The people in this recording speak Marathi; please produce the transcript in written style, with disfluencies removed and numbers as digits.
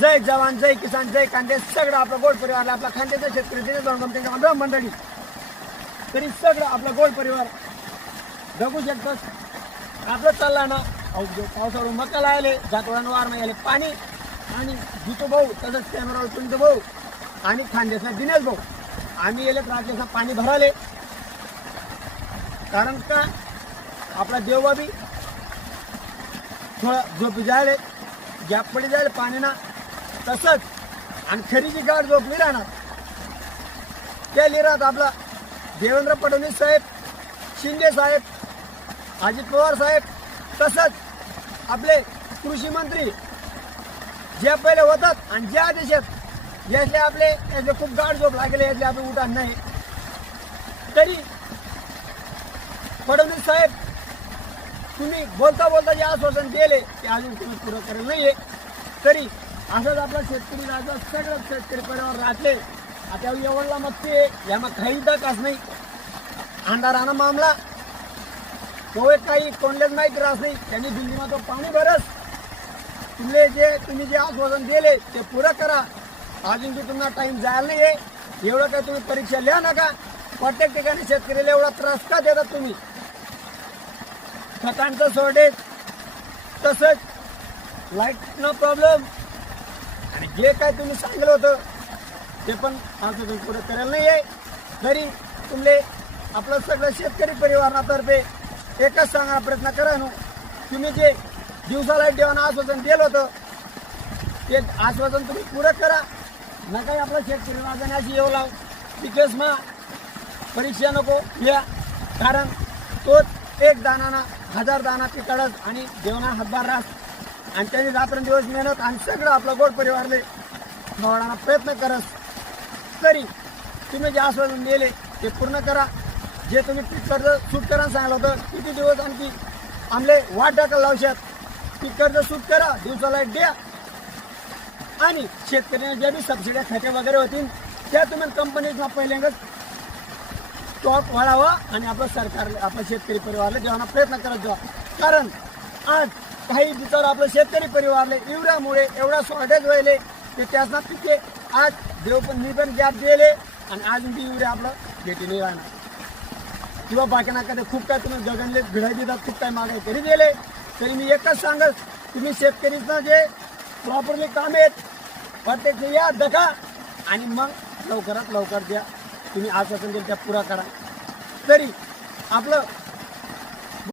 जय जवान जय किसान जय कांदे सगळं आपलं गोड परिवार आपला खांद्याचा शेतकरी दिने दोन कंपनीच्या मंडळी तरी सगळं आपला गोड परिवार बघू शकतो आपलं चालला ना पावसाळून मका लायले जातोळानं वार नाही आले पाणी आणि जितो भाऊ तसंच कॅमेरावर तुमचं भाऊ आणि खांद्याचा दिनेश भाऊ आम्ही गेले रात्रीचा पाणी भराले कारण का आपला देवबाबी थोडं झोपी जायले गॅप पडी जायला पाणी ना तसंच आणि खरीची गाड झोपली राहणार त्या लिहिरात आपला देवेंद्र फडणवीस साहेब शिंदे साहेब अजित पवार साहेब तसंच आपले कृषी मंत्री जे पहिले होतात आणि ज्या देशात यातले आपले यातले खूप गाड झोप लागले यातले आपले उठान नाही तरी फडणवीस साहेब तुम्ही बोलता बोलता जे आश्वासन दिले ते अजून तुम्ही पुरं करेल नाहीये तरी असंच आपला शेतकरी राजा सगळं शेतकरी परिवार राहते आता एवढला मग ते याમાં काही तकच नाही अंधाराना मामला तो काही कोणलेच माहिती राहत नाही त्यांनी दिल्लीમાં तो पाणी भरस तुम्ही जे आश्वासन दिले ते पुरं करा अजून की तुम्हाला टाइम जायला नाही आहे एवढं काय तुम्ही परीक्षा लिहा नका प्रत्येक ठिकाणी शेतकऱ्याला एवढा त्रास का देतात तुम्ही खतांचं शॉर्टेज तसंच लाईट नो प्रॉब्लेम आणि जे काय तुम्ही सांगितलं होतं ते पण असं तुम्ही पुढे करायला नाही आहे तरी तुमले आपलं सगळं शेतकरी परिवारातर्फे एकच सांगण्याचा प्रयत्न करा ना तुम्ही जे दिवसाला देवाना आश्वासन दिलं होतं ते आश्वासन तुम्ही पुरं करा नका आपला शेतकरी राजाने अशी येऊ लाव तिथेच मग परीक्षा नको घ्या कारण तोच एक दानाना 1000 दाना पिकाडस आणि देवना हातभार रास आणि त्यांनी रात्रंदिवस मेहनत आणि सगळं आपला गोड परिवारले खवडायला प्रयत्न करस तरी तुम्ही जे आश्वासन दिले ते पूर्ण करा जे तुम्ही पीक कर्ज सूट करायला सांगितलं होतं किती दिवस आणखी आमले वाट टाकायला लावशात पीक कर्ज सूट करा दिवसाला द्या आणि शेतकऱ्यांना ज्या बी सबसिड्या खाते वगैरे होतील त्या तुम्ही कंपनीजना पहिल्यांदाच स्टॉक वाढावा आणि आपलं सरकार आपल्या शेतकरी परिवाराला देवाना प्रयत्न करत जावा कारण आज काही दिवसावर आपलं शेतकरी परिवारले युरियामुळे एवढा शॉर्टेज व्हायले ते त्यासना पिके आज देव पण मी पण गॅप दिले आणि अजून ती युरिया आपलं भेटी नाही राहणार किंवा बाकीना कधी खूप काय तुम्ही गगनले भिडाई देतात खूप काय मागाय तरी दिले तरी मी एकच सांगत तुम्ही शेतकरीचं जे प्रॉपरली काम आहेत प्रत्येक या दखा आणि मग लवकरात लवकर द्या तुम्ही आश्वासन दिलं त्या पुरा करा तरी आपलं